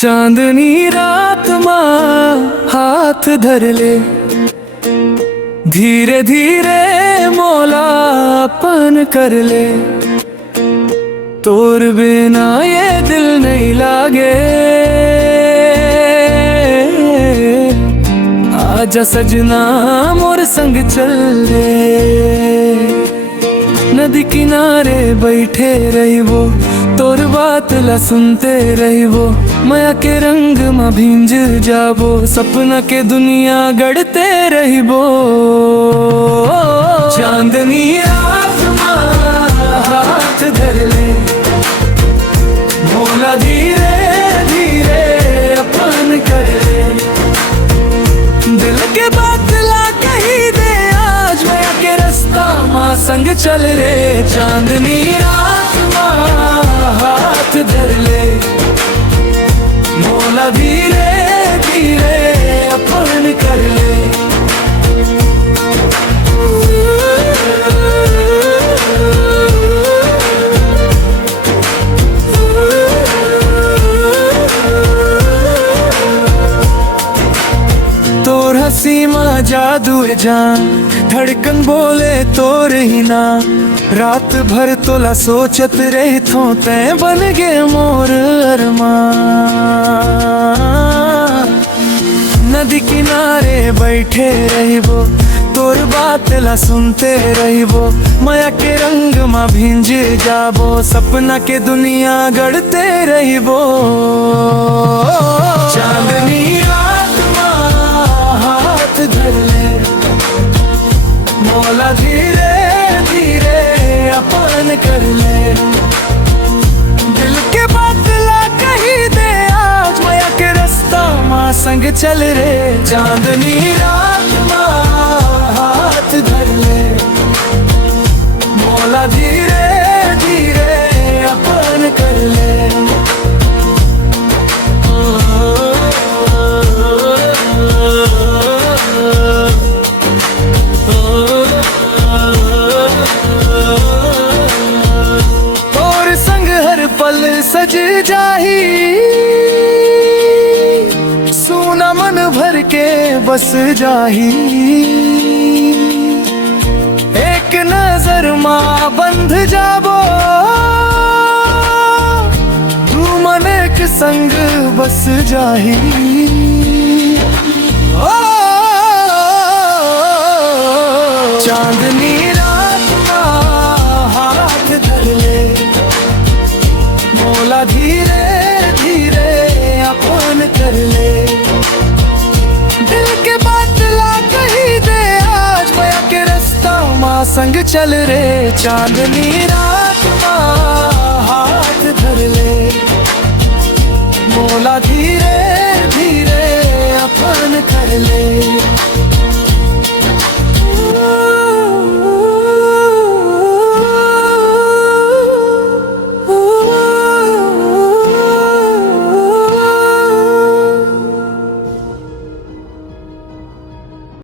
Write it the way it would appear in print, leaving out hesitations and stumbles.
चांदनी रात माँ हाथ धर ले, धीरे धीरे मौला अपन कर ले। तोर बिना ये दिल नहीं लागे, आजा सजना मोर संग चल ले। नदी किनारे बैठे रही वो, तोर बात ला सुनते रही वो। माया के रंग में भींज जाबो, सपना के दुनिया गढ़ते रही वो। चांदनी रात माँ हाथ धर ले, भोला धीरे धीरे अपन कर ले। दिल के बात ला कही दे, आज माया के रास्ता माँ संग चल रे। चांदनी रात माँ हाथ धर ले, भोला धीरे धीरे अपन कर ले। तोर हंसी माँ जादू है जान, धड़कन बोले तोर ही ना। रात भर तोला सोचत रही थो, तैं बन गे मोर अरमान। नदी किनारे बैठे रही वो, तोर बात ला सुनते रही वो। माया के रंग में भींज जाबो, सपना के दुनिया गढ़ते रही वो। चांदनी रात माँ हाथ धर ले, मौला धीरे धीरे अपन कर ले। दिल के बात ला कही दे, आज माया के रास्ता माँ संग चल रे। चांदनी रात माँ हाथ धर ले, मौला धीरे धीरे अपन कर ले। और संग हर पल सज जाही, सूना मन भर के बस जाही। एक नजर माँ बंध जाबो, तू मन एक संग बस जाही। ओ चांदनी रात माँ हाथ धर ले, मौला धीरे धीरे अपन कर ले। दिल के बात ला कही दे, आज माया के रास्ता माँ संग चल रे। चांदनी रात माँ हाथ धर ले, मौला धीरे धीरे अपन कर ले।